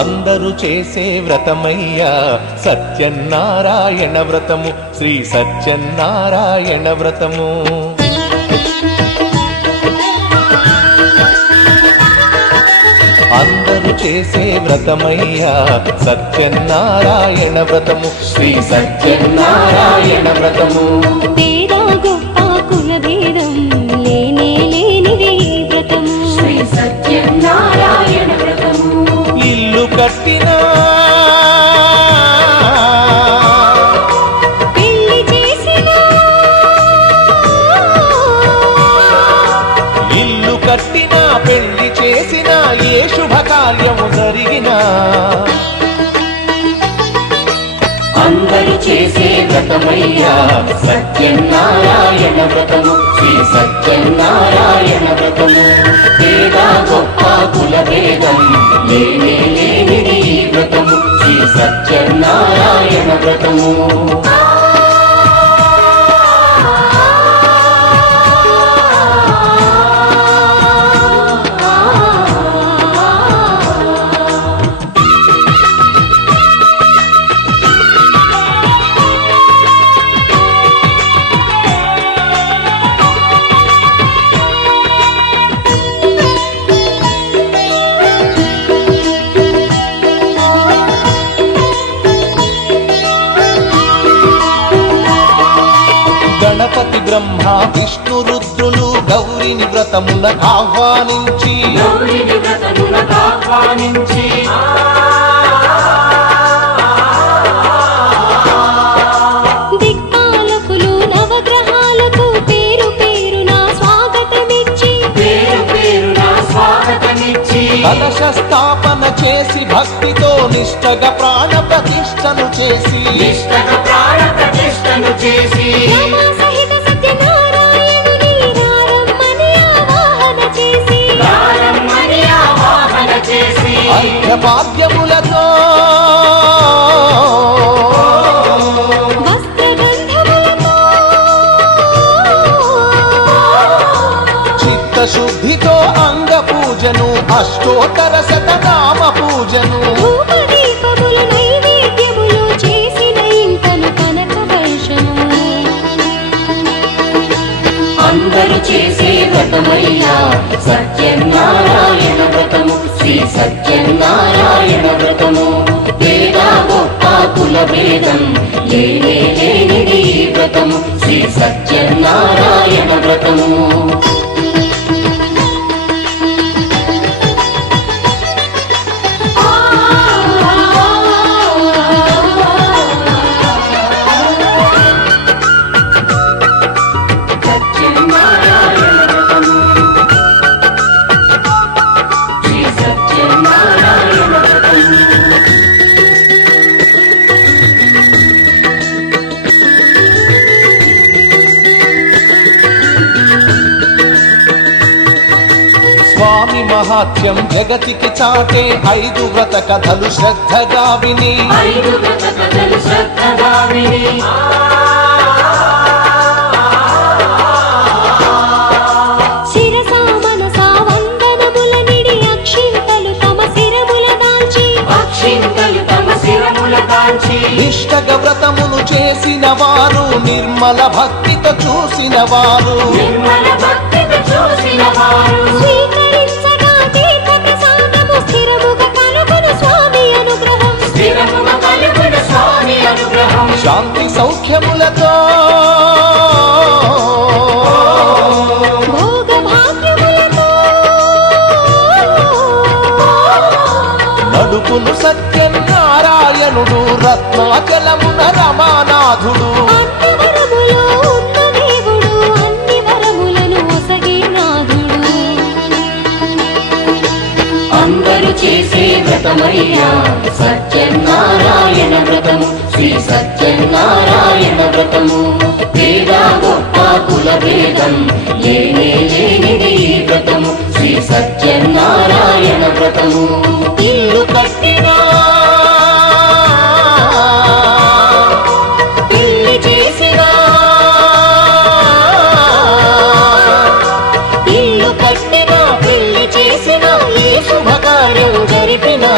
అందరూ చేసే వ్రతమయ్యా సత్యనారాయణ వ్రతము, శ్రీ సత్యనారాయణ వ్రతము. అందరూ చేసే వ్రతమయ్యా సత్యనారాయణ వ్రతము, శ్రీ సత్యనారాయణ వ్రతము. పేద గొప్ప కుల భేదం లేనే లేనిది వ్రతము, శ్రీ సత్యనారాయణ వ్రతము. ఇల్లు కట్టినా పెళ్లి చేసినా, ఇల్లు కట్టినా పెళ్లి చేసినా ఏ శుభకార్యము జరిగినా అందరూ చేసే వ్రతమయ్యా సత్యనారాయణ వ్రతము, శ్రీ సత్యనారాయణ వ్రతము. పేద గొప్ప కుల భేదం లేనే లేనిది ఈ వ్రతము, శ్రీ సత్యనారాయణ వ్రతము. గణపతి బ్రహ్మ విష్ణు రుద్రులు గౌరిని వ్రతమునకు ఆహ్వానించి, దిక్పాలకులు నవగ్రహాలకు పేరు పేరున స్వాగతమిచ్చి, కలశ స్థాపన చేసి భక్తితో నిష్టగా ప్రాణ ప్రతిష్టను చేసి, రమా సహిత సత్యనారాయణుని రారమ్మని ఆవాహన చేసి, అర్ఘ్యపాద్యములతో వస్త్రగంధములతో చిత్తశుద్ధితో అంగ పూజను, అష్టోత్తర శతనామ పూజను, ధూపదీపముల నైవేద్యములు చేసిన ఇంకను కనక వర్షము. అందరూ చేసే వ్రతమయ్యా సత్యనారాయణ వ్రతము, శ్రీ సత్యనారాయణ వ్రతము. పేద గొప్ప కుల భేదం లేనే లేనిది ఈ వ్రతము, శ్రీ సత్యనారాయణ వ్రతము. స్వామి మహాత్యం జగతికి చాటే 5 వ్రత కథలు శ్రద్ధగా విని, శిరసా మనసా వందనముల నిడి అక్షింతలు తమ శిరముల దాల్చి, నిష్టగా వ్రతమును చేసిన వారు, నిర్మల భక్తితో చూసిన వారు, స్వీకరించగా తీర్థ ప్రసాదము స్థిరముగా కలుగును స్వామి అనుగ్రహం. శాంతి సౌఖ్యములతో భోగ భాగ్యములతో నడుపును సత్యనారాయణుడు, రత్నాచలమున రమానాథుడు. అన్ని వరములు ఉన్న దేవుడు, అన్ని వరములను ఒసగే నాథుడు. అందరూ చేసే వ్రతమయ్యా సత్యనారాయణ వ్రతము, శ్రీ సత్యనారాయణ వ్రతము. పేద గొప్ప కుల భేదం లేనే లేనిది ఈ వ్రతము, శ్రీ సత్యనారాయణ వ్రతము. ఇల్లు కట్టినా పెళ్లి చేసినా, ఇల్లు కట్టినా పెళ్లి చేసినా ఏ శుభకార్యం జరిపినా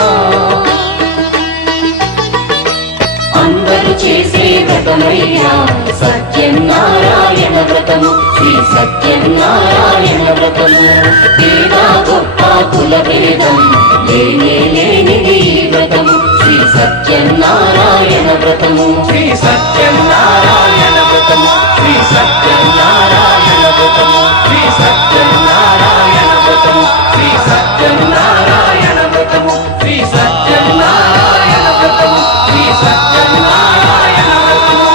సత్యనారాయణ వ్రతము. పేద గొప్ప కుల భేదం లేనే లేనిది ఈ వ్రతము. శ్రీ సత్యనారాయణ వ్రతము. శ్రీ సత్యనారాయణ వ్రతము. శ్రీ సత్యనారాయణ వ్రతము. శ్రీ సత్యనారాయణ వ్రతము. శ్రీ సత్యనారాయణ వ్రతము. శ్రీ సత్యనారాయణ వ్రతము. శ్రీ సత్యనారాయణ వ్రతము.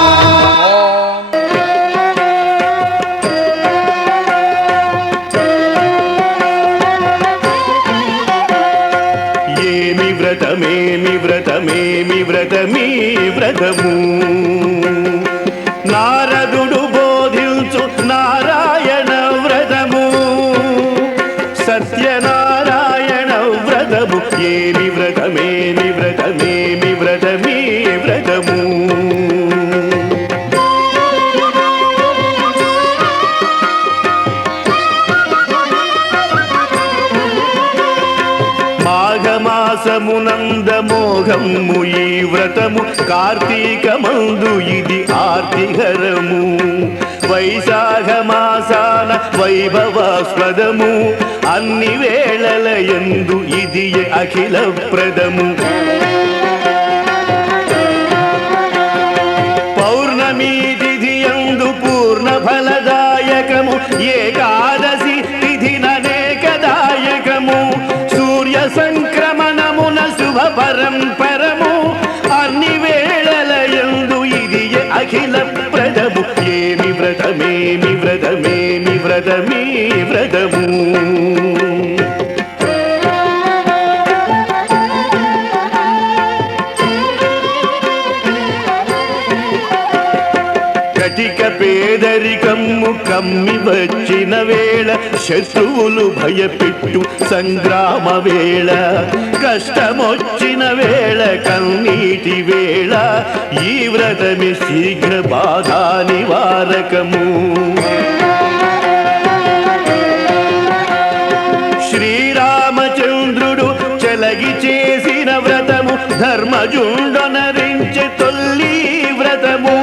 ఏమి వ్రతమేమి వ్రతమేమి వ్రతమీ వ్రతము నారదుడు బోధించు నారాయణ వ్రతము సత్యనారాయణ వ్రతము. ఏమి వ్రతమేమి వ్రతమేమి వ్రతమీ వ్రతము మాఘమాసమునందమోఘము ఈ వ్రతము కార్తీకమందు ఇది ఆర్తిహరము వైశాఖ మాసాన వైభవాస్పదము అన్ని వేళల యందు ఇది అఖిల ప్రదము. పౌర్ణమి తిథి యందు పూర్ణ ఫలదాయకము ఏకాదశి తిథి ననేకదాయకము సూర్య సంక్రమణమున శుభ పరంపరము అన్ని వేళల యందు ఇది అఖిల ప్రదము. ఏమి వ్రతమేమి వ్రతమేమి వ్రతమీ వ్రతము కటిక పేదరికమ్ము కమ్మి వచ్చిన వేళ శత్రువులు భయపెట్టు సంగ్రామ వేళ కష్టమొచ్చిన వేళ కన్నీటి వేళ ఈ వ్రతమి శీఘ్ర బాధా నివారకము. శ్రీరామచంద్రుడు చెలగి చేసిన వ్రతము ధర్మజుండొనరించె తొల్లి వ్రతము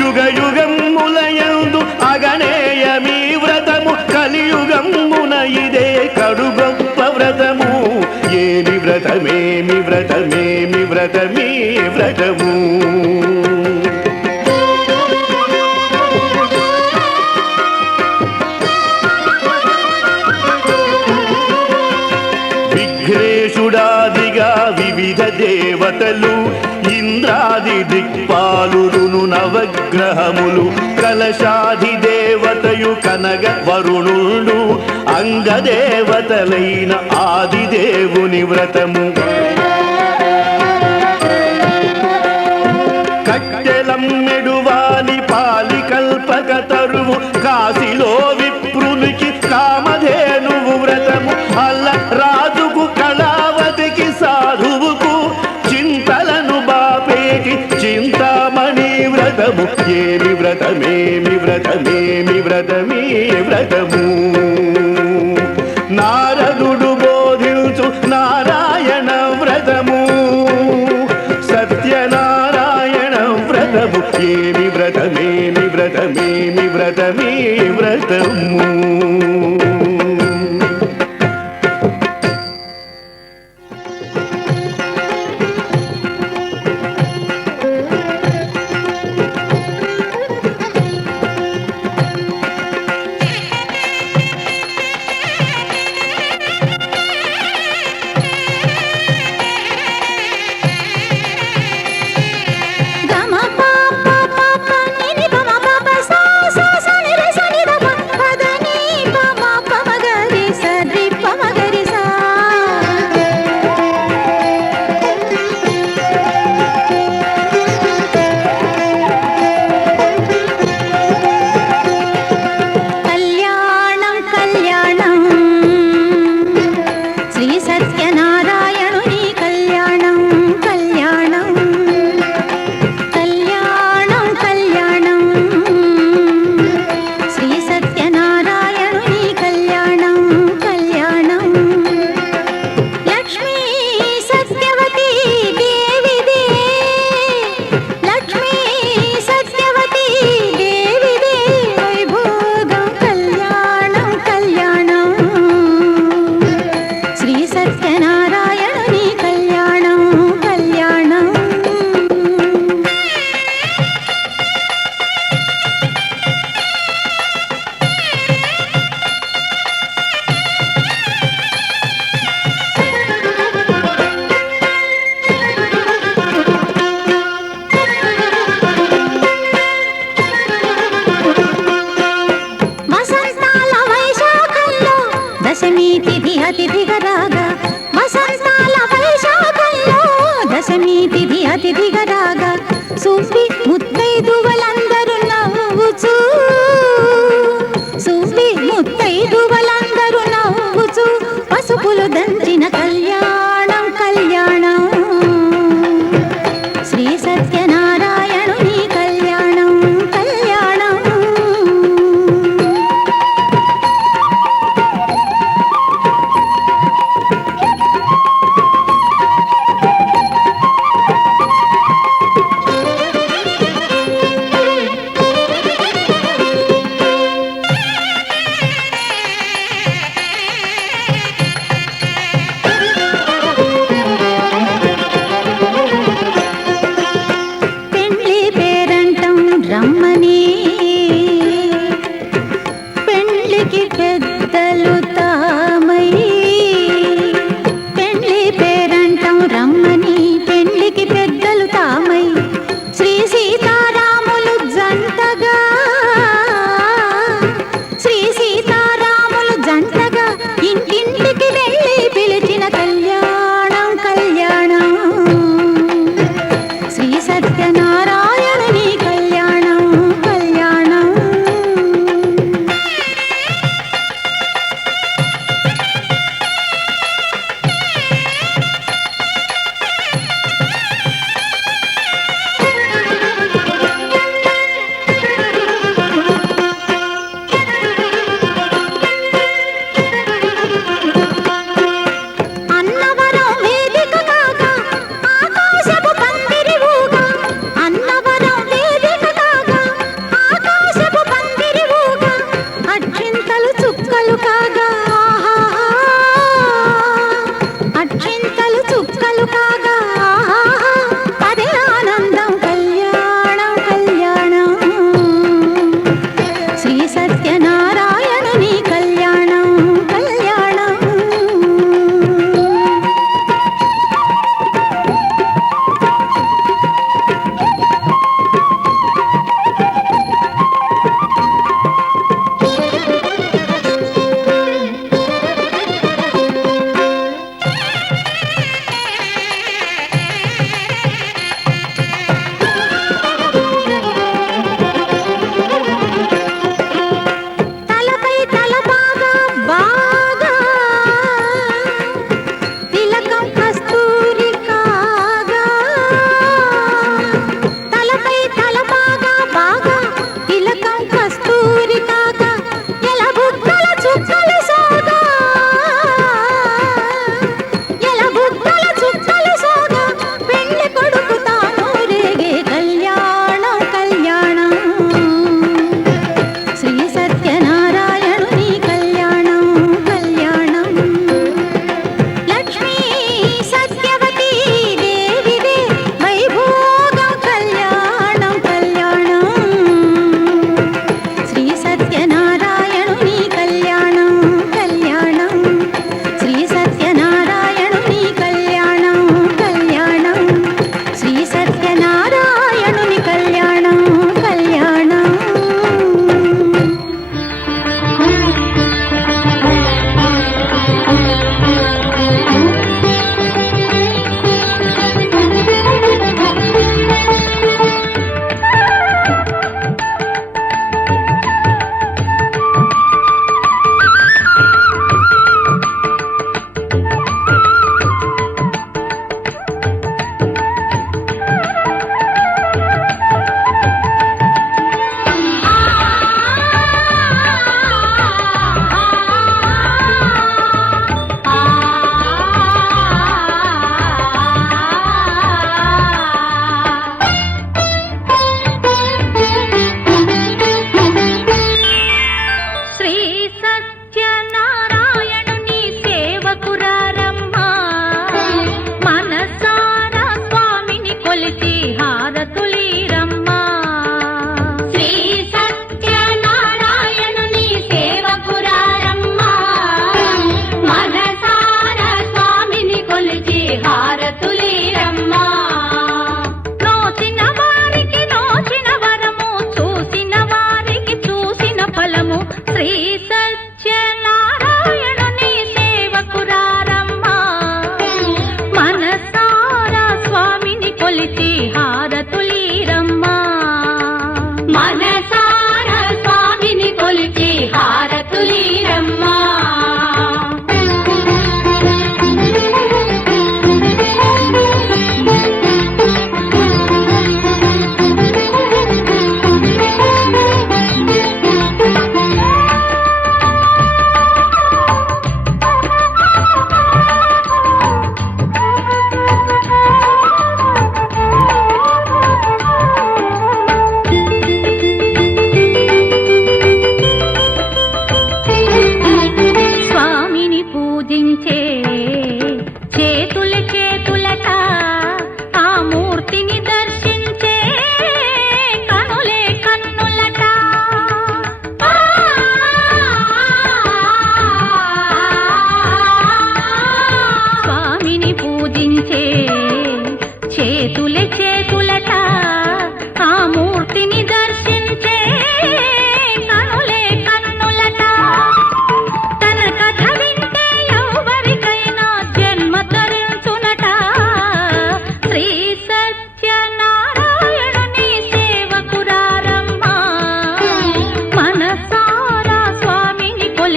యుగ యుగములయందు అగణేయమీ వ్రతము కలియుగమున ఇదే కడు గొప్ప వ్రతము. ఏమి వ్రతమేమి వ్రతమేమి వ్రతమీ వ్రతము విఘ్నేశుడాదిగా వివిధ దేవతలు ఇంద్రాది దిక్పాలురును నవగ్రహములు కలశాది దేవతయు కనగ వరుణుడు అంగదేవతలైన ఆదిదేవుని వ్రతము. కట్టెలమ్మెడువాని పాలి కల్పక తరువు కాశీలో విప్రునికి కామధేనువు వ్రతము అల్ల రాజుకు కళావతికి సాధువుకు చింతలను బాపేటి చింతామణి వ్రతము. ఏమి వ్రతమేమి వ్రతమేమి వ్రతమీ వ్రతము నారదుడు బోధించు నారాయణ వ్రతము సత్యనారాయణ వ్రతము. ఏమి వ్రతమేమి వ్రతమేమి వ్రతమీ వ్రతము గమ పాప పాప నిని పమ పాప సా సా సా ని రే సా ని ద ప ప ద ని అతిథిగా రాగా వసంతాల వైశాఖంలో దశమి తిథి అతిథిగా రాగా సువ్వి ముత్తైదువలందరూ నవ్వుచూ సువ్వి ముత్తైదువలందరూ నవ్వుచూ పసుపులు దంచిన కళ్యాణం కళ్యాణం శ్రీ సత్యనారాయణుని కళ్యాణం కళ్యాణం పెండ్లి పేరంటం రమ్మని పెండ్లికి పెద్దలు తామై పెండ్లి పేరంటం రమ్మని పెండ్లికి పెద్దలు తామై శ్రీ సీతారాములు జంటగా శ్రీ సీతారాములు జంటగా ఇంటింటికి వెళ్ళి పిలిచిన కళ్యాణం కళ్యాణం శ్రీ సత్యనారాయణుని కళ్యాణం కళ్యాణం అన్నవరం వేదిక కాగా ఆకాశపు పందిరి ఊగా అన్నవరం వేదిక కాగా ఆకాశపు పందిరి ఊగా అక్షింతలు చుక్కలు కాగా ఆహాహా. అక్షింతలు చుక్కలు కాగా ఆహాహా. అదే ఆనందం కళ్యాణం కళ్యాణం శ్రీ సత్యనారాయణుని కళ్యాణం కళ్యాణం తలపై తల బాగా బాగా తిలకం కస్తూరి కాగా తలపై తల బాగా బాగా తిలకం కస్తూరి కాగా ఎల బుగ్గల చుక్కలు సోగా ఎల బుగ్గల చుక్కలు సోగా పెళ్లి కొడుకు తాను రేగే కళ్యాణం కళ్యాణం శ్రీ సత్యనారాయణుని కళ్యాణం కళ్యాణం లక్ష్మీ సత్యవతీ దేవిదే వైభోగం కళ్యాణం కళ్యాణం శ్రీ సత్యనారాయణుని కళ్యాణం కళ్యాణం శ్రీ సత్యనారాయణుని కళ్యాణం కళ్యాణం శ్రీ సత్యనారాయణుని కళ్యాణం కళ్యాణం శ్రీ సత్యనారాయణుని సేవకురారమ్మా మనసారా స్వామిని కొలిచి హారతులీరమ్మా శ్రీ సత్యనారాయణుని సేవకురారమ్మా మనసారా స్వామిని కొలిచి హారతులీరమ్మా నోచిన వారికి నోచిన వరము చూసిన వారికి చూసిన ఫలము శ్రీ సత్యనారాయణ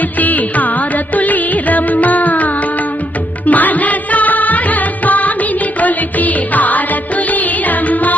కొలిచి హారతులీరమ్మా మనసార స్వామిని కొలిచి హారతులీరమ్మా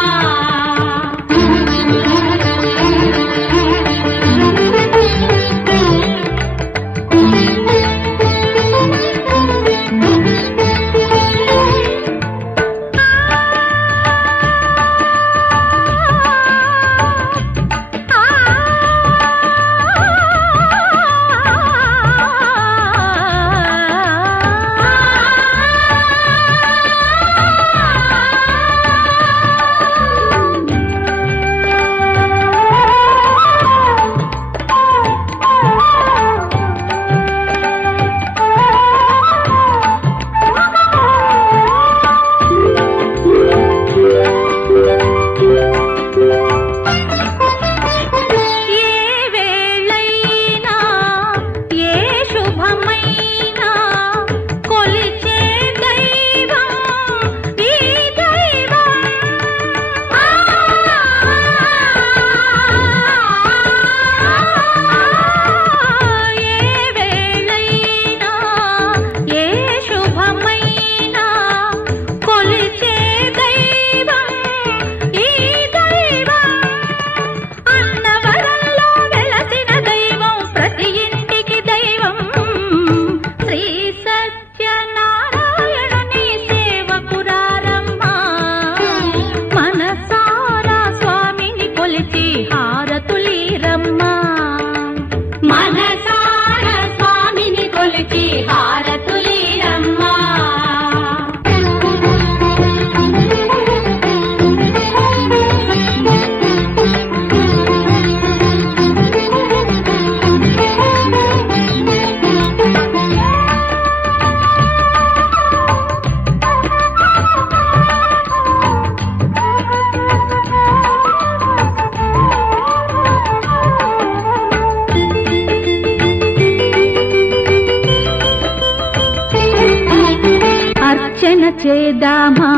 చేద్దామా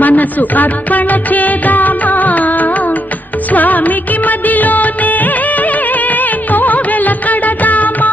మనసు అర్పణ చేద్దామా స్వామికి మదిలోనే కోవెల కడదామా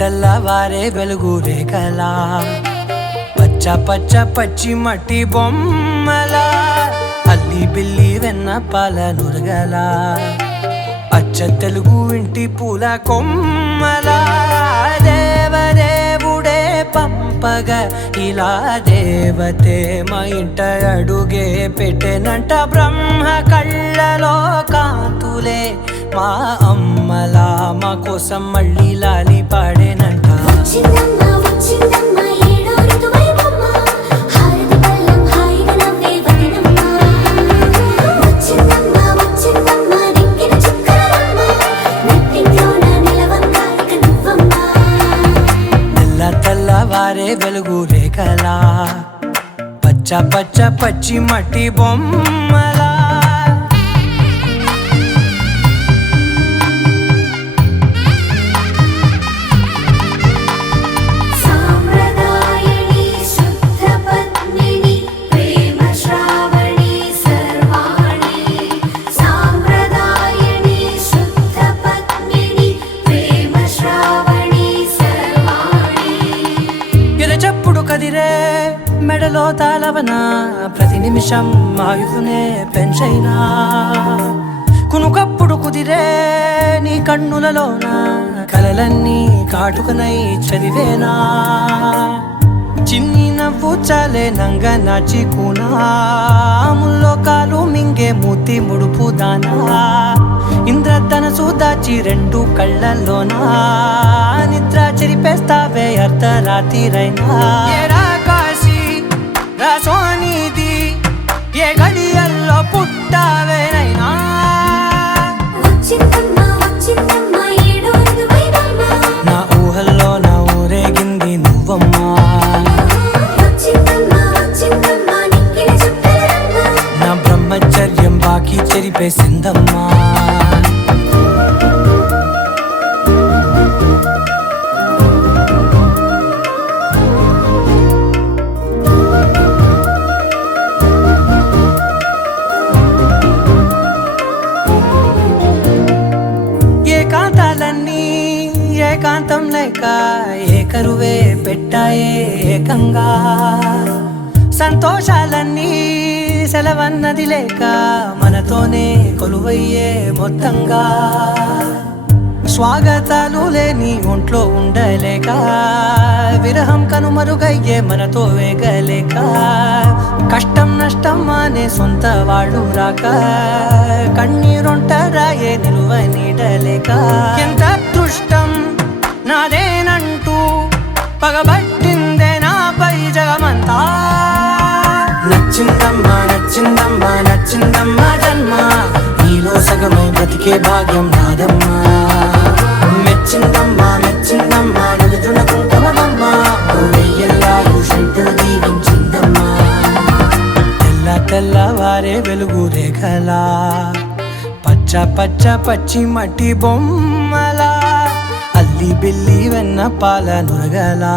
తెల్లవారే వెలుగు రేఖలా పచ్చ పచ్చ పచ్చి మట్టి బొమ్మలా అల్లి బిల్లి వెన్న పాల నురగలా అచ్చ తెలుగు ఇంటి పూల కొమ్మలా దేవదేవుడే పంపగా ఇలా దేవతే మా ఇంట అడుగే పెట్టెనంట బ్రహ్మ కళ్ళలో కాంతులే మా అమ్మలా మా కోసం మళ్ళీ లాలి పాడేనంట వచ్చిందమ్మ వచ్చిందమ్మ ఏడో ఋతువైవమ్మ పచ్చ పచ్చ పచ్చి మట్టి బొమ్మలా సాంప్రదాయని శుద్ధ పద్మిని ప్రేమ శ్రావణి సర్వాణి సాంప్రదాయని శుద్ధ పద్మిని ప్రేమ శ్రావణి సర్వాణి ఎదచప్పుడు కదిరే మెడలో తాళవన ప్రతి నిమిషం ఆయుధునే పెంచైనా కునుకప్పుడు కుదిరే నీ కన్నులలోన కలలన్నీ కాటుకనై చదివేనా చిన్ని నవ్వు చాలే నంగ నాచి కూనాముల్లో కాలు మింగే మూతి ముడుపు దానా ఇంద్రధనసు దాచి రెండు కళ్ళల్లోనా నిద్ర చెరిపేస్తావే అర్ధరాత్రిరైనా ఏరా కాశీ రా సోనిది ఏ గడియల్లో పుట్టావేనైనా వచ్చిందమ్మా వచ్చిందమ్మా ఏడో ఋతువైవమ్మా నా ఊహల్లో నా ఊరేగింది నువ్వమ్మా వచ్చిందమ్మా వచ్చిందమ్మా నిక్కిన చుట్టలమ్మా నా బ్రహ్మచర్యం బాకీ చెరిపేసిందమ్మా ఏకాంతాలన్నీ ఏకాంతం లేక ఏకరువే పెట్టాయే ఏకంగా సంతోషాలన్నీ సెలవన్నది లేక మనతోనే కొలువయ్యే మొత్తంగా స్వాగతాలు లేని ఒంట్లో ఉండలేక విరహం కనుమరుగయ్యే మనతో వేగలేక కష్టం నష్టం అనే సొంత వాళ్ళు రాక కన్నీరొంటరాయే నిలువ నీడలేక ఎంత అదృష్టం నాదేనంటూ పగబట్టిందే నాపై జగమంతా నచ్చిందమ్మా నచ్చిందమ్మా నచ్చిందమ్మా జన్మ నీలో సగమై బ్రతికే భాగ్యం నాదమ్మా మెచ్చిందమ్మా మెచ్చిందమ్మా నలుజున కుంకుమమ్మా వెయ్యల్లాలు శంకులు దీవించిందమ్మా తెల్ల తెల్లవారే వెలుగు రేఖలా పచ్చ పచ్చ పచ్చి మట్టి బొమ్మలా అల్లి బిల్లి వెన్న పాల నురగలా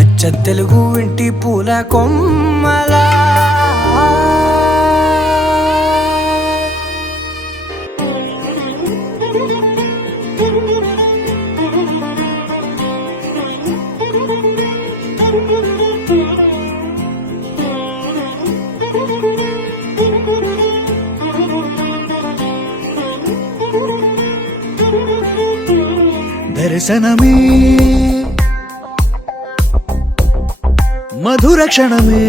అచ్చ తెలుగు ఇంటి పూల కొమ్మలా దర్శనమే మధుర క్షణమే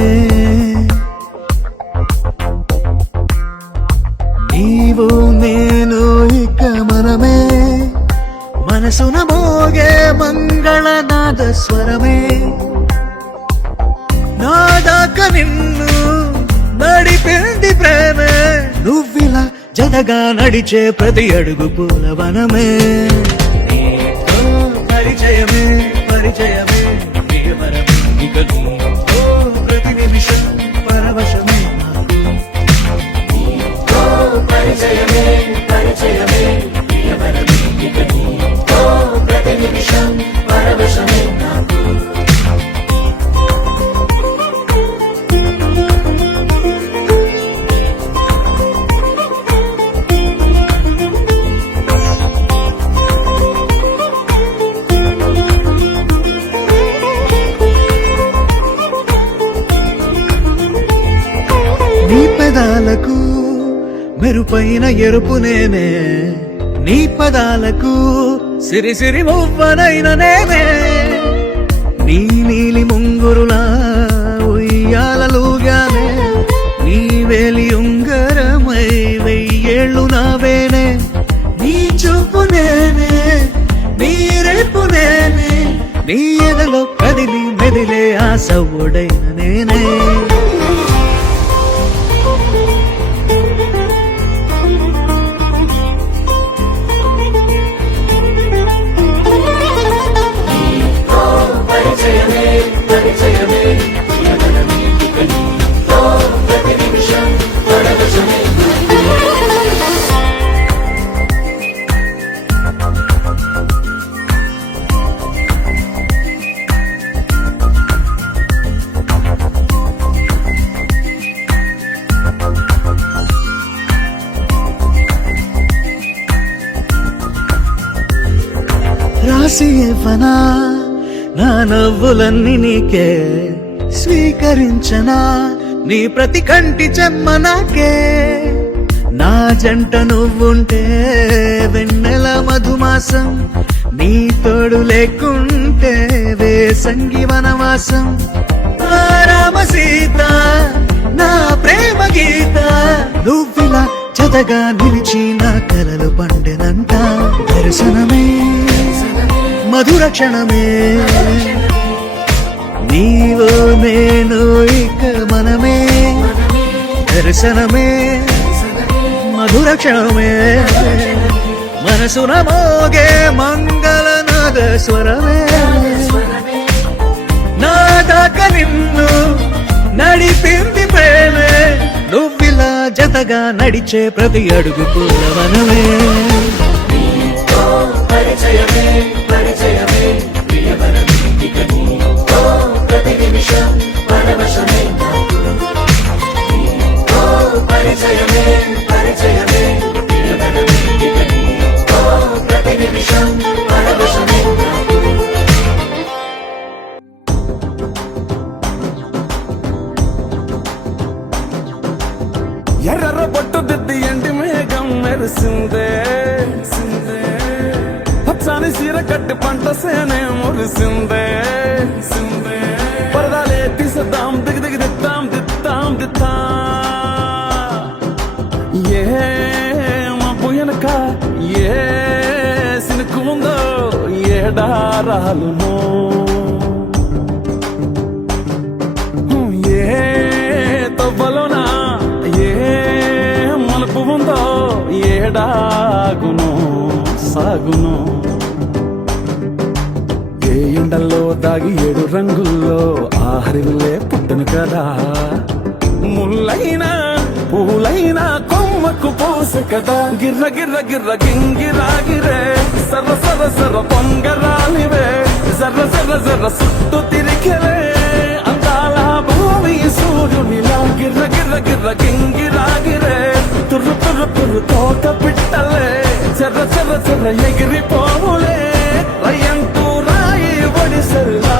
నీవు నేను ఇక మనమే మనసున మోగే మంగళనాద స్వరమే నాదాక నిన్ను నడిపింది ప్రేమే నువ్విలా జతగా నడిచే ప్రతి అడుగు పూలవనమే నీతో పరిచయమే పరిచయమే ప్రియవరమే ఇక నీతో ప్రతి నిమిషం పరవశమే నీతో పరిచయమే పరిచయమే ప్రియవరమే ఇక నీతో ప్రతి నిమిషం పరవశమే నాకు నీ పెదాలకు మెరుపైన ఎరుపు నేనే నీ పదాలకు సిరి సిరి మువ్వనైన నేనే నీ నీలి ముంగురులా ఉయ్యాలలుగానే నీ వేలి ఉంగరమై వెయ్యేళ్ళు నావేనే నీ చూపు నేనే నీ రేపు నేనే నీ ఎదలో కదిలి మెదిలే ఆశ ఒడైన నేనే పరిచయమే పరిచయమే చేసి ఇవ్వనా నా నవ్వులన్నీ నీకే స్వీకరించనా నీ ప్రతి కంటి చెమ్మ నాకే నా జంట నువ్వుంటే వెన్నెల మధుమాసం నీ తోడు లేకుంటే వేసంగి వనవాసం ఆ రామ సీత నా ప్రేమ గీత నువ్విలా జతగా నిలిచి నా కలలు పండెనంట దర్శనమే మధుర క్షణమే నీవో నేను ఇక మనమే దర్శనమే మధుర క్షణమే మనసున మోగే మంగళనాద స్వరమే నా దాకా నిన్ను నడిపింది ప్రేమే నువ్విలా జతగా నడిచే ప్రతి అడుగు పూలవనమే ఎర్ర పొట్టు దిద్ది ఎండి మేఘం మెరిసిందే పచ్చని సీర కట్టి పంట సేనే మురిసిందే పరదాలే తీసేద్దాం దిగి దిగి దిద్దాం దిద్దాం దిద్దా ఏ మబ్బు వెనక ఏ సినుకు ఉందో ఏడారాలునో ఏ తవ్వలోనా ఉందో ఏడాగును సాగును ఏ ఎండల్లో దాగి 7 రంగుల్లో ఆహరిలే పుట్టను కదా ముల్లైనా పూలైనా కొమ్మకు పోసే కదా గిర్ర గిర్ర గిర్ర గింగిరాగిరే సర్ర సర్ర సర్ర పొంగరాలివే జర్ర జర్ర జర్ర సుట్టు తిరిగిరే అందాల భూమి సూర్యునిలా గిర్ర గిర్ర గిర్ర గింగిరాగిరే తుర్రు తుర్రు తుర్రు తోట పిట్టలే చెర్ర చెర్ర చెర్ర ఎగిరిపోవులే రయంటూ రాయి ఒడిసెల్లా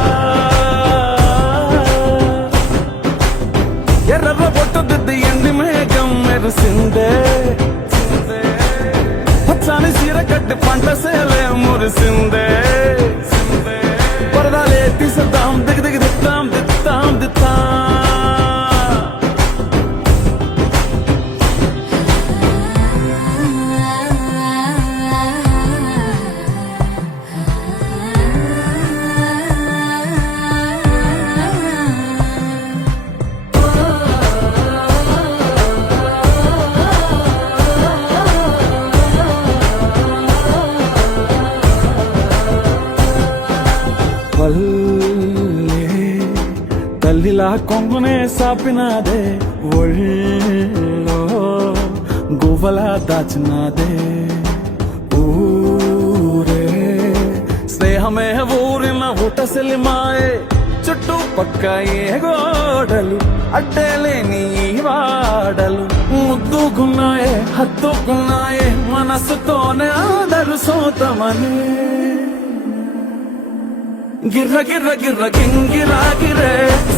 ఎర్ర పొట్టు దిద్ది ఎండి మేఘం మెరిసిందే పచ్చని సీర కట్టి పంట సేలే మురిసిందే పరదాలే తీసేద్దాం దిగి దిగి దిద్దాం దిద్దాం దిద్దా తల్లిలా కొంగునే సాపినాదే ఒళ్ళో గువ్వలా దాచినాదే ఊరే స్నేహమే ఊరిన ఊటసెలి మాయే చుట్టూ పక్క ఏ గోడలు అడ్డేలేని వాడలు ముద్దుకున్నాయే హత్తుకున్నాయే మనసుతోనే ఆదరు సోతమని గిర్ర గిర్ర గిర్ర గింగిరాగిరే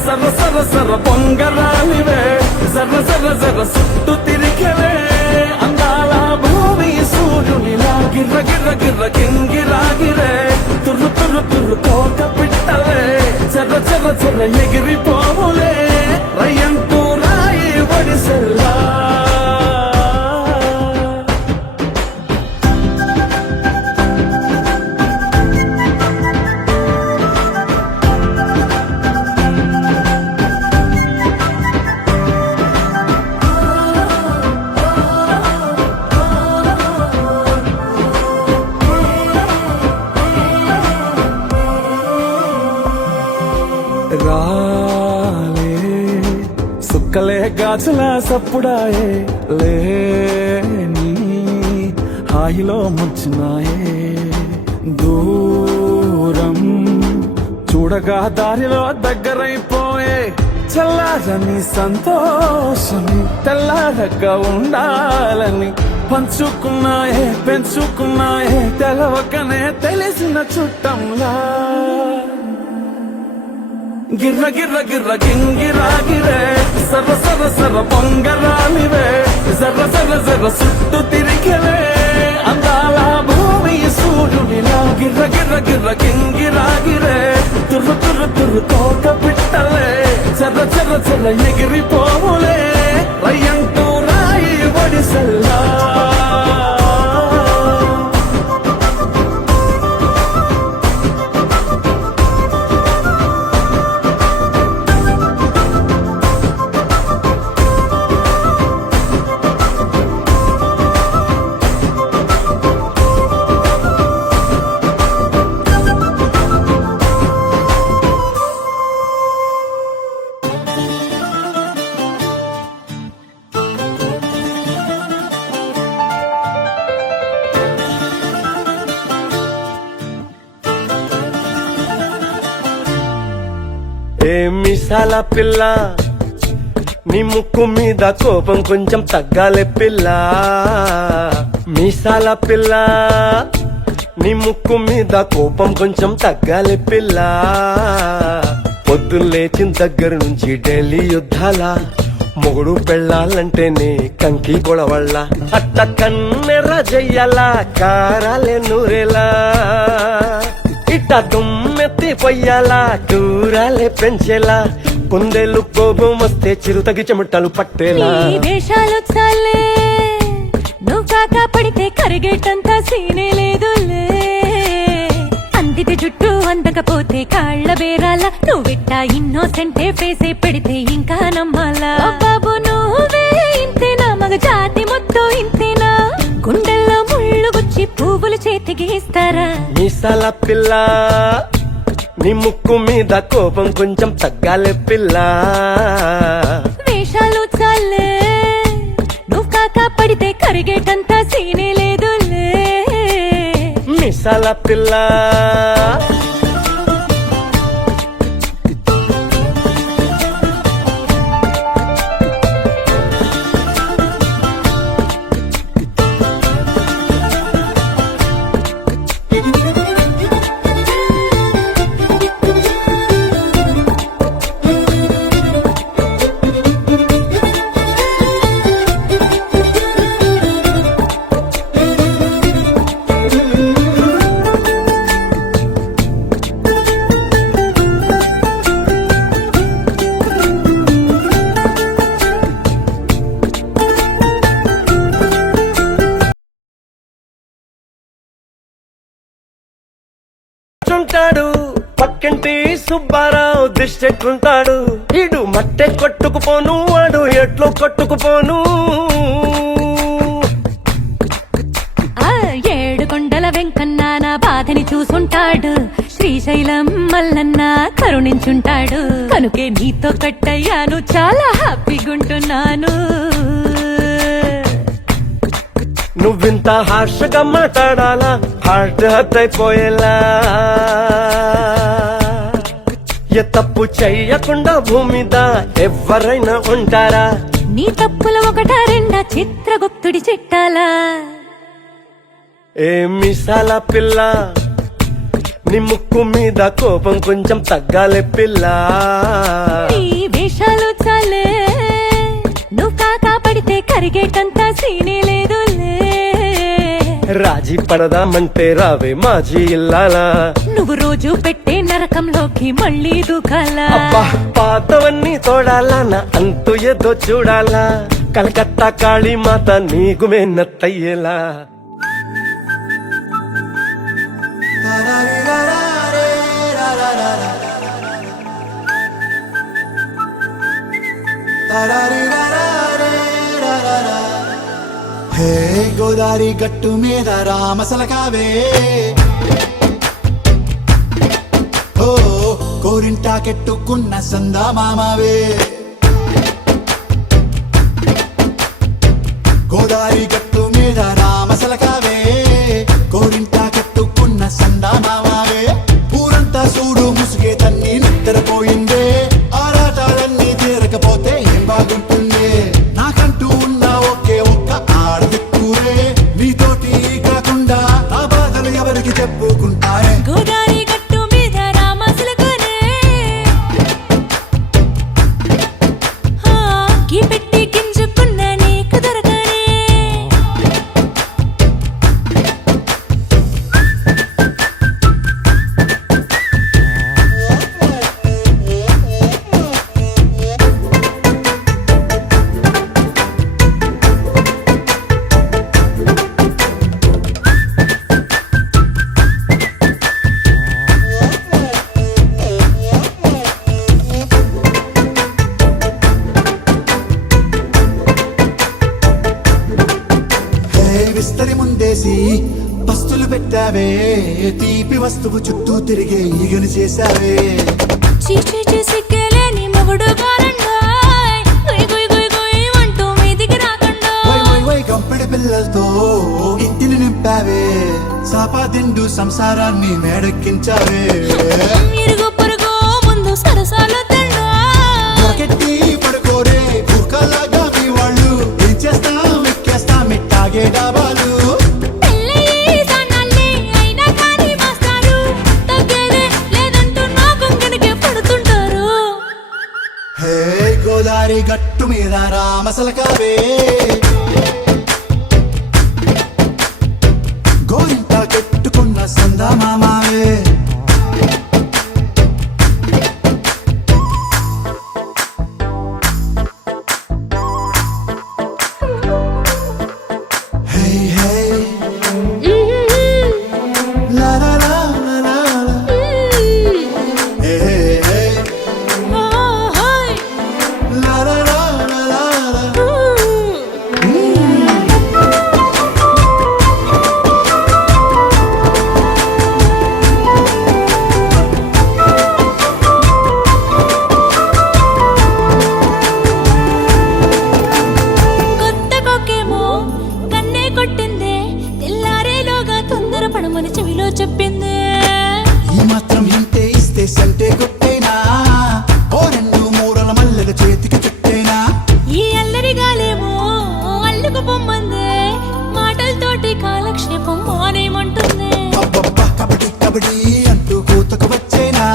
సర్ర సర్ర సర్ర పొంగరాలివే జర్ర జర్ర జర్ర సుట్టు తిరిగివే అందాల భూమి సూర్యునిలా గిర్ర గిర్ర గిర్ర గింగిరాగిరే తుర్రు తుర్రు తుర్రు తోట పిట్టలే చెర్ర చెర్ర చెర్ర ఎగిరిపోవులే రయంటూ రాయి ఒడిసెల్లా రాలే సుక్కలే గాజుల సప్పుడాయే లేని హాయిలో ముంచునాయే దూరం చూడగా దారిలో దగ్గరైపోయే చల్లారని సంతోషమి తెల్లారక ఉండాలని పంచుకున్నాయే పెంచుకున్నాయే తెలవకనే తెలిసిన చుట్టంలా గిర్ర గిర్ర గిర్ర గింగిరాగిరే సర్ర సర్ర సర్ర పొంగరాలివే జర్ర జర్ర జర్ర చుట్టూ తిరిగలే అందాల భూమి సూర్యుడిలా గిర్ర గిర్ర గిర్ర గింగిరాగిరే తుర్రు తుర్రు తుర్రు తోక పిట్టలే చర్ర చర్ర చర్ర ఎగిరిపోవులే రయ్యంటూ రాయి ఒడిసెల్లా ఏ మిసాల పిల్ల నీ ముక్కు మీద కోపం కొంచెం తగ్గాలే పిల్ల మీసాల పిల్ల నీ ముక్కు మీద కోపం కొంచెం తగ్గాలే పిల్ల పొద్దున్న లేచిన దగ్గర నుంచి ఢిల్లీ యుద్ధాల మొగుడు పెళ్ళాలంటేనే కంకి కొడవళ్ళ అట్ట కన్నెర్ర చెయ్యాల కారాలే నూరేలా ఇట్ట దుమ్మెత్తి పొయ్యాలా దూరాలే పెంచేలా కుందేలు కోపం వస్తే చిరుతగి చెమటలు పట్టేలా వేషాలు చాలే నువ్వు కాక పడితే కరిగేటంత సీనే లేదులే అందితే జుట్టు అందకపోతే కాళ్ళ బేరాల నువ్విట్టా ఇన్నోసెంటే ఫేసే పెడితే ఇంకా నమ్మాలా బాబు నువ్వే ఇంతేనా మగ జాతి మొత్తం ఇంతేనా గుండెల్లో ముళ్ళు గుచ్చి పువ్వులు చేతికి ఇస్తారా మీసాల పిల్ల నీ ముక్కు మీద కోపం కొంచెం తగ్గాలే పిల్ల వేషాలు చాలే నువ్వు కాక పడితే కరిగేటంత సీనే లేదులే మీసాల పిల్ల ఉంటాడు పక్కింటి సుబ్బారావు దిష్టెట్లుంటాడు ఇడు మట్టె కొట్టుకుపోను వాడు ఎట్లు కొట్టుకుపోను ఏడు కొండల వెంకన్న నా బాధని చూసుంటాడు శ్రీశైలం మల్లన్న కరుణించుంటాడు కనుకే నీతో కట్టయ్యాను చాలా హ్యాపీగుంటున్నాను నువ్వింత హార్షగా మాట్లాడాలా హార్ట్ హర్ట్ అయిపోయేలా ఏ తప్పు చెయ్యకుండా భూమిద ఎవరైనా ఉంటారా నీ తప్పులు ఒకటా రెండా చిత్రగుప్తుడి చిట్టాలా ఏ మిసాల పిల్ల నీ ముక్కు మీద కోపం కొంచెం తగ్గాలే పిల్ల నీ వేషాలు చాలే నువ్వు కాకా పడితే కరిగేటంత సీనే లేదులే రాజీ పడదామంటే రావే మాజీ ఇల్లాలా నువ్వు రోజు పెట్టే నరకంలోకి మళ్ళీ దూకాలా అబ్బా పాతవన్నీ తోడాలా నా అంతు ఏదో చూడాలా కలకత్తా కాళీ మాత నీకు మెన్నత్తయ్యేలా హే గోదారి గట్టు మీద రామసలకావే ఓ కోరింటాకెట్టుకున్న సందా మామావే గోదారి గట్టు మీద రామసలకావే కోరింటాకెట్టుకున్న సందా మామావే ఊరంతా చూడు ముసుగే తన్ని నిద్రపోయిందే ఆరాటాలన్నీ తీరకపోతే ఏం బాగుంటుందే నాకంటూ ఉన్న ఒకే ఒక్క ఆడదిక్కురే విస్తరి ముందేసి పస్తులు పెట్టావే తీపి వస్తువు చుట్టూ తిరిగే ఈగను చేశావే చీచీ సిగ్గలేని మొగుడు గారండోయ్ గుయ్ గుయ్ గుయ్ గుయ్ అంటూ మీదికి రాకండో వై వై వై గంపెడి పిల్లలతో ఇంటిని నింపావే సాపాదిండు సంసారాన్ని మేడెక్కించావే ఇరుగు పొరుగు ముందు సరసాలు తండో మొరకెట్టి పడుకోరే కుక్కలాగా మీ వాళ్ళు ఏం చేస్తాం ఎక్కేస్తాం మిట్టాగే డాబాలు పెళ్ళయి సన్నాళ్ళే అయినా కానీ మాస్టారు తగ్గేదే లేదంటూ నా కొంగనికే పడుతుంటారు హే గోదారి గట్టు మీద రామసలకావే గోరింట కట్టుకున్న సందమామావే హే హే లా లా లా లా లా లా. హే హే హే ఓహోయ్ లా లా లా లా లా లా. కొత్త కొక్కేమో కన్నే కొట్టిందే తెల్లారేలోగా తొందర పడమని చెవిలో చెప్పిందే ఈ మాత్రం ఇంటే ఇస్తే సంటే కొట్టేనా ఓ రెండు మూరల మల్లెల చేతికి చుట్టేనా ఈ అల్లరి గాలేమో అల్లుకు పొమ్మందే మాటలతోటి కాలక్షేపం మానేమంటుంది అబ్బబ్బా కబడ్డీ కబడ్డీ అంటూ కూతకు వచ్చేనా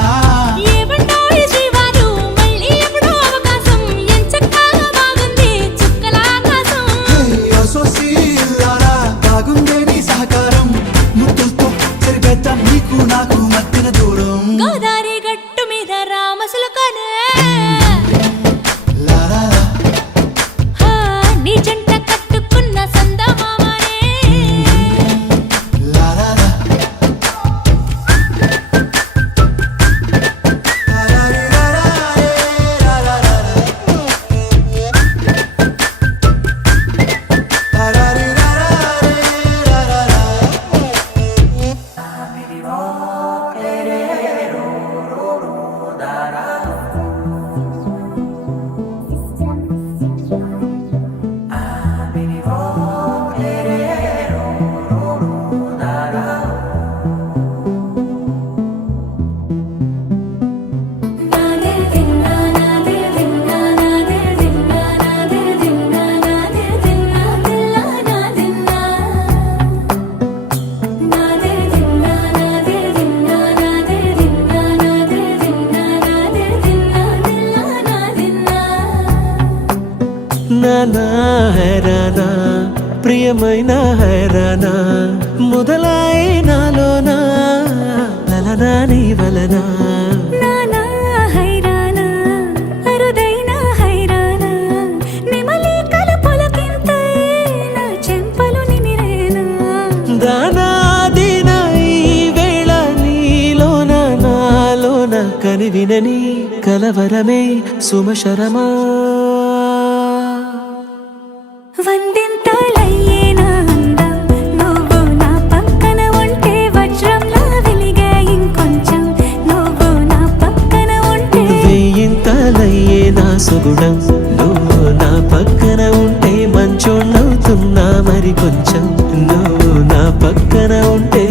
ఏమంటారు శ్రీవారు మళ్ళీ ఎప్పుడో అవకాశం ఎంచక్కా బాగుంది చుక్కల ఆకాశం హే అసోసి ఇల్లారా బాగుందే నీ సహకారం ముద్దులతో సరిపెద్దాం నీకు నాకు మధ్యన దూరం గోదారి గట్టు మీద రామసులకనే లా లా లా. హా, నీ జంట కట్టుకున్న సందమామనే లా లా లా. లా లా లా లా లా లా లా లా. లా లా లా లా లా లా లా. నానా హైరానా ప్రియమైన హైరానా మొదలాయి నాలోనా లలనా నీ వలనా నానా హైరానా అరుదైన హైరానా నెమలి కలపులకింతై నా చెంపలు నిమిరేనా దానా దీనా ఈ వేళ నీలోన నాలోన కనివినని కలవరమే సుమశరమా వందింతలయ్యేనా అందం నువ్వు నా పక్కన ఉంటే వజ్రంలా వెలిగే ఇంకొంచెం నువ్వు నా పక్కన ఉంటే వెయ్యింతలయ్యే నా సుగుణం నువ్వు నా పక్కన ఉంటే మంచోళ్ళవుతున్నా మరి కొంచెం నువ్వు నా పక్కన ఉంటే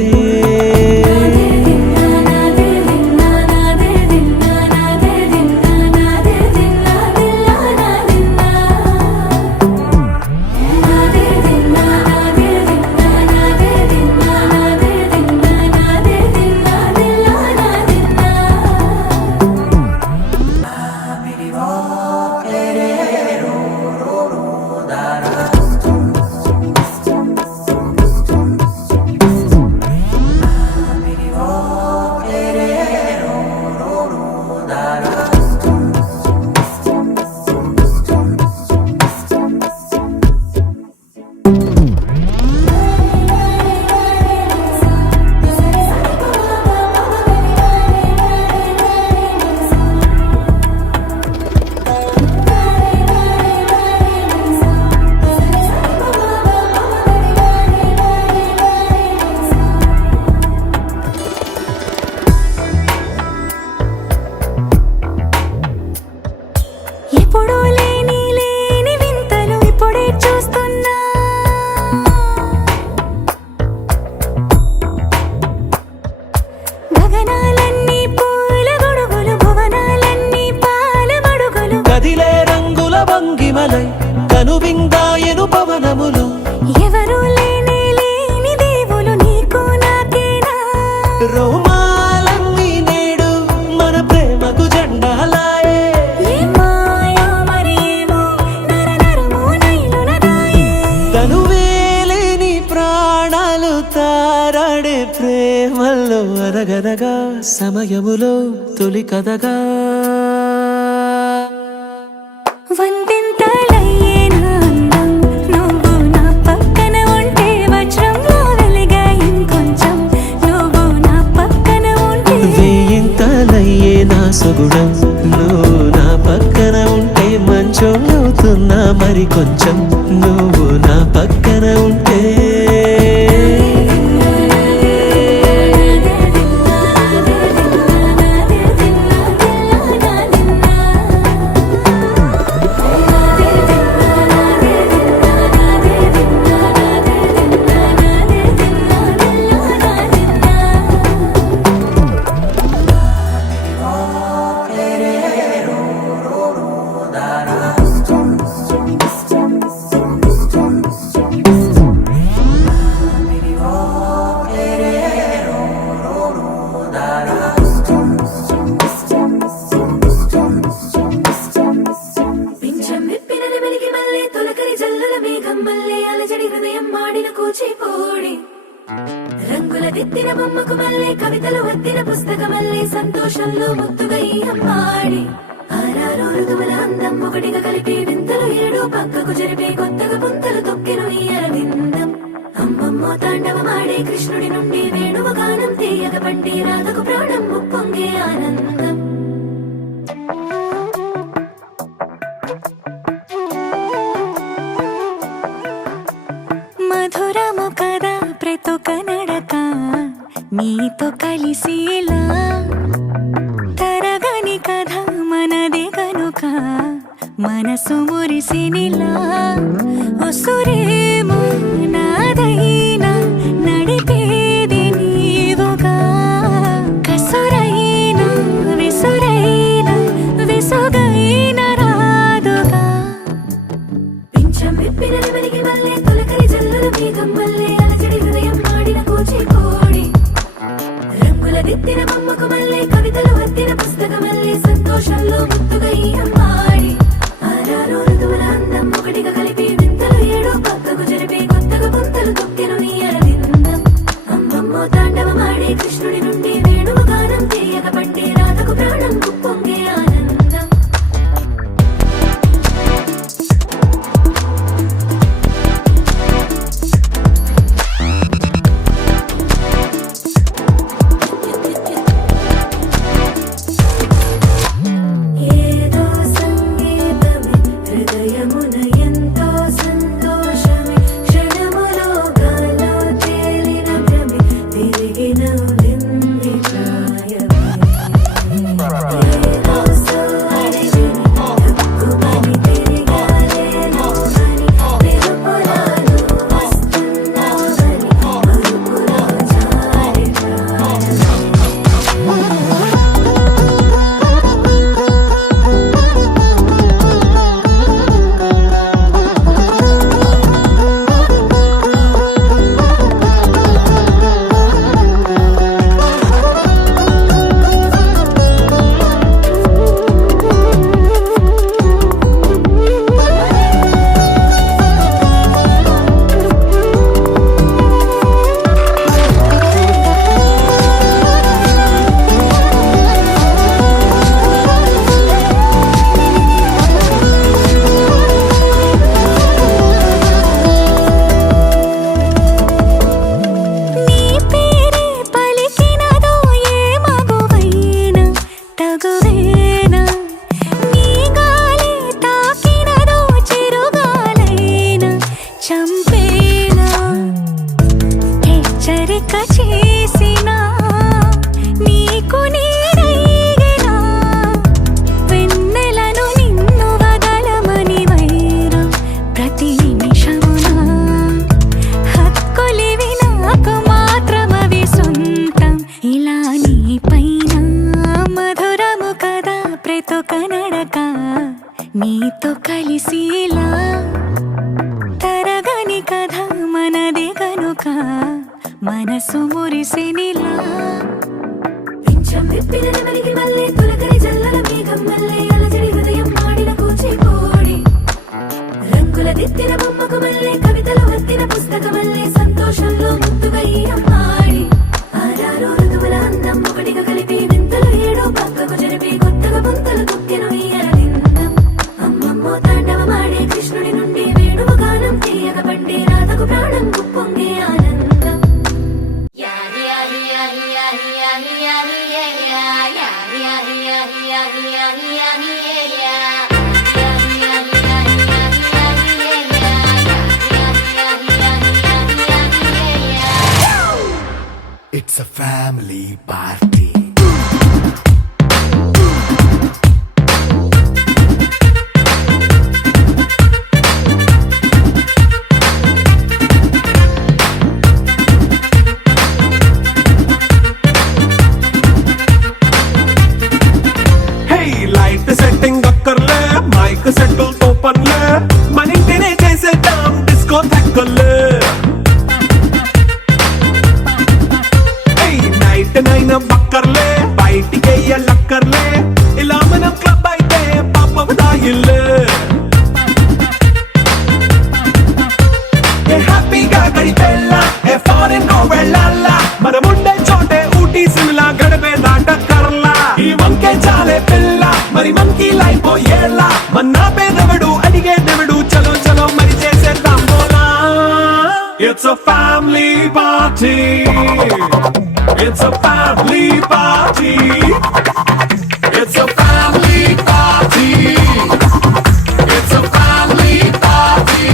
భంగిమలై కనువిందాయను పవనములు ఎవరు లేని దేవులు నీకు నాకేనా రోమాలన్నీ నేడు మన ప్రేమకు జెండాలాయే ఏ మాయో మరేమో నరనరమో నైలునదాయే తనువేలేని ప్రాణాలు తారాడే ప్రేమల్లో అరగనగా సమయములో తొలి కథగా వందింతలయ్యే నా అందం నువ్వు నా పక్కన ఉంటే వజ్రంలో వెలిగా ఇంకొంచెం నువ్వు నా పక్కన ఉంటే వేయింతలయ్యే నా సుగుణం నువ్వు నా పక్కన ఉంటే మంచోళ్ళవుతున్నా మరి కొంచెం నువ్వు నా పక్కన ఉంటే పింఛం విప్పినది వెలిగి మల్లె తొలకరి జల్లుల మేఘం మల్లె అలజడి హృదయం మాడిన కూచిపోడి రంగుల దిద్దిన బొమ్మకు మల్లె కవితలు వద్దిన పుస్తకమల్లె సంతోషంలో ముద్దుగా ఈ అమ్మాడి ఆరారు ఋతువుల అందం ఒకటిగా కలిపి వింతలు ఏడు పక్కకు జరిపే కొత్తగా పుంతలు తొక్కెను ఈ అరవిందం అమ్మమ్మో తాండవమాడే కృష్ణుడి నుండి వేణువ గానం తీయగ పండి రాధకు ప్రాణం ఉప్పొంగే ఆనందం మధురము కదా ప్రతొక నడక నీతో కలిసేలా తరగని కథ మనదే కనుక మనసు మురిసినిలా ఉసురేమో నాదైనా నడిపేది నీవుగా కసురైనా విసురైనా విసుగైన రాదుగా పింఛం విప్పినది వెలిగి మల్లె తొలకరి జల్లుల మేఘం మల్లె అలజడి హృదయం మాడిన కూచిపోడి రంగుల దిద్దిన బొమ్మకు మల్లె కవితలు వద్దిన పుస్తకమల్లె సంతోషంలో ముద్దుగా ఈ అమ్మాడి ఆరారు ఋతువుల అందం ఒకటిగా కలిపి వింతలు ఏడు పక్కకు జరిపే కొత్తగా పుంతలు తొక్కెను ఈ అరవిందం అమ్మమ్మో తాండవమాడే కృష్ణుడి నుండి వేణువ గానం తీయగ పండి రాధకు ప్రాణం ఉప్పొంగే ఆనందం ఏదో సంగతి నీతో కలిసిలా తరగని కథ మనదే కనుక మనసు మురిసెనిలా పింఛం విప్పిన నెమలికి మల్లె తొలకరి జల్లల మేఘం మల్లె అలజడి హృదయం మాడిన కూచిపూడి రంగుల దిద్దిన బొమ్మకు మల్లె కవితలు వత్తిన పుస్తక మల్లె సంతోషంలో ముద్దుగా ఈ అమ్మాడి ఆరారు ఋతువుల అందం ఒకటిగా కలిపి వింతలు ఏడో పక్కకు జరిపి కొత్తగా ముంతలు తొక్కెను ఈ అరవిందం అమ్మమ్మో తాండవమాడే కృష్ణుడి నుండి వేణువు గానం తీయగ పండి రాధకు ప్రాణం పొంగే ఆనందం It's a family party. Hey light setting అక్కర్లే మైక్ సెట్టు తో పనులే మన ఇంటినే చేసేద్దాం డిస్కో తక్కర్లే నైట్ నైన్ బక్కర్లే బయటికి లక్కర్లే ఇలా మనం క్లబ్ అయితే పాపం దాయిల్లే హ్యాపీగా గడిపెళ్ళా ఏ ఫారెన్ నో వెళ్ళాలా మనం ఉండే చోటే ఊటీ సిమ్లా గడిపే దాటక్కర్లా ఈ వంకే చాలే పిల్ల మరి మనకి లైఫ్ ఏళ్ళ మన్నా పేదవడు అడిగే దేవుడు చలో చలో మరి చేసేద్దాం బోలా it's a family party It's a family party. It's a family party. It's a family party.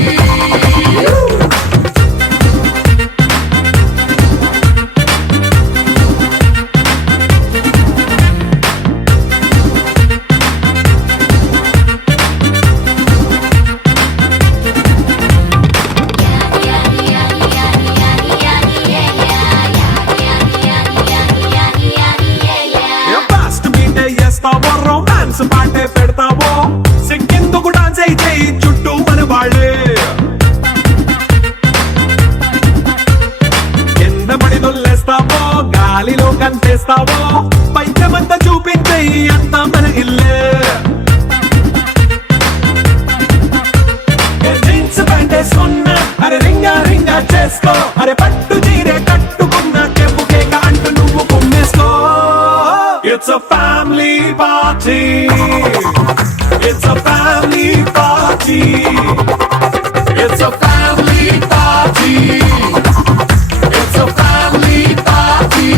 Romance పాటే పెడతావో సిక్కిందుకు డాన్స్ అయితే చుట్టూ మన వాళ్ళే కింద పడి దొల్లేస్తావో గాలిలో కంటేస్తావో పైచమంతా చూపించే అంతా మన ఇల్లే జీన్స్ ప్యాంటేసుకున్నా అరే రింగా రింగా చేసుకో అరే పట్టు చీరే కట్టుకున్న కెప్పు కేక అంటూ నువ్వు కుమ్మేసుకో It's a family party. It's a family party. It's a family party. It's a family party.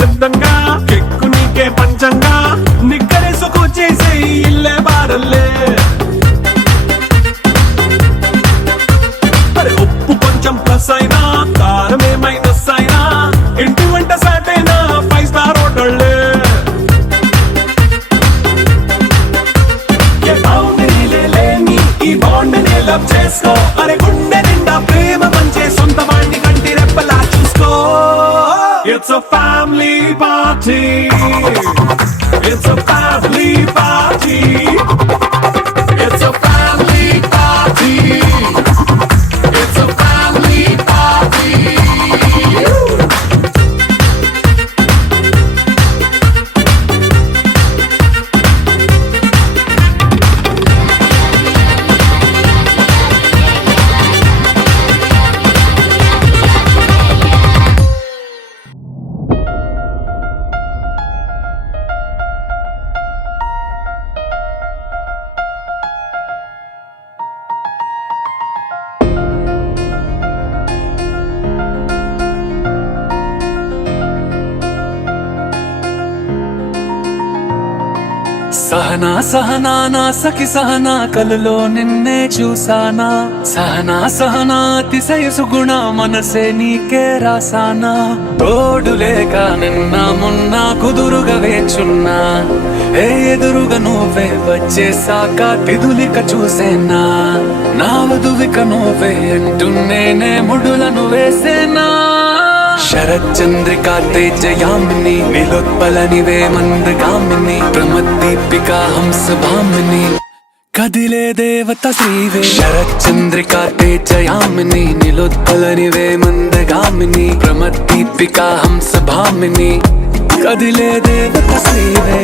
సిద్ధంగా కెక్కు నీకే పంచంగా నిక్కరేసుకు చేసే ఇల్లే బారల్లే మరి ఉప్పు కొంచెం ప్లస్ అయినా కారమే మైనస్ అయినా ఇంటి వంట సాటైనా 5 స్టార్ హోటళ్ళే ఏ బౌండరీలే లేని ఈ బాండ్ ని లవ్ చేసుకో అరే గుండె నిండా ప్రేమ పంచే సొంత వాణ్ణి కంటి రెప్పలా చూసుకో It's a family party. It's a family party. It's a family party. It's a family party. Sahana Sahana నా సఖి సహనా కలలో నిన్నే చూసానా సహనా సహనా అతిశయ సుగుణ మనసే నీకే రాసానా తోడు లేక నిన్న మొన్న కుదురుగా వేచున్నా ఏ ఎదురుగా నువ్వే వచ్చేసాక తిదులిక చూసేనా నా వధువిక నువ్వే అంటున్నేనే ముడులను వేసేనా శరచంద్రికా తేజయామిని నిలోత్పలనివే మందగామిని ప్రమద్దీపికా హంసభామిని కదిలే దేవత శ్రీవే శరచంద్రికా తేజయామిని నిలోత్పలనివే మందగామిని ప్రమద్దీపికా హంసభామిని కదిలే దేవత శ్రీవే